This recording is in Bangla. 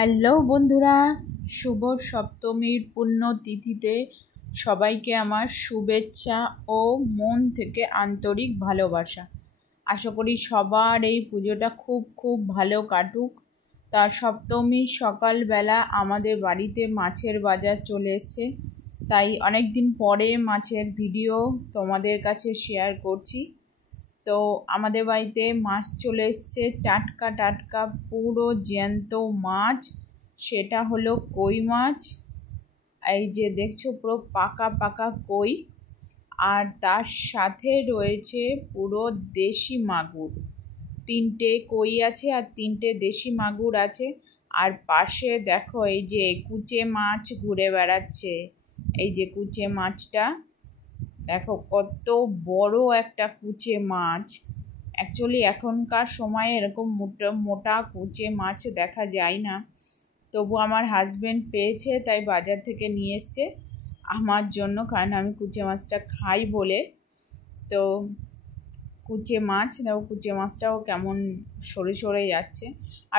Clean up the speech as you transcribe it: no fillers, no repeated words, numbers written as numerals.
হ্যালো বন্ধুরা, শুভ সপ্তমীর পুণ্যতিথিতে সবাইকে আমার শুভেচ্ছা ও মন থেকে আন্তরিক ভালোবাসা। আশা করি সবার এই পুজোটা খুব ভালো কাটুক। তার সপ্তমীর সকালবেলা আমাদের বাড়িতে মাছের বাজার চলে এসছে, তাই অনেক দিন পরে মাছের ভিডিও তোমাদের কাছে শেয়ার করছি। তো আমাদের বাড়িতে মাছ চলে এসছে, টাটকা পুরো জ্যান্ত মাছ। সেটা হলো কই মাছ। এই যে দেখছো পুরো পাকা কই, আর তার সাথে রয়েছে পুরো দেশি মাগুর। 3টে কই আছে আর 3টে দেশি মাগুর আছে। আর পাশে দেখো এই যে কুচে মাছ ঘুরে বেড়াচ্ছে। এই যে কুচে মাছটা দেখো, কত বড় একটা কুচে মাছ। অ্যাকচুয়ালি এখনকার সময়ে এরকম মোটা কুচে মাছ দেখা যায় না, তবু আমার হাজবেন্ড পেয়েছে তাই বাজার থেকে নিয়ে এসছে আমার জন্য, কারণ আমি কুচে মাছটা খাই বলে। তো কুচে মাছ দেখো, কুচে মাছটাও কেমন সরে যাচ্ছে। আর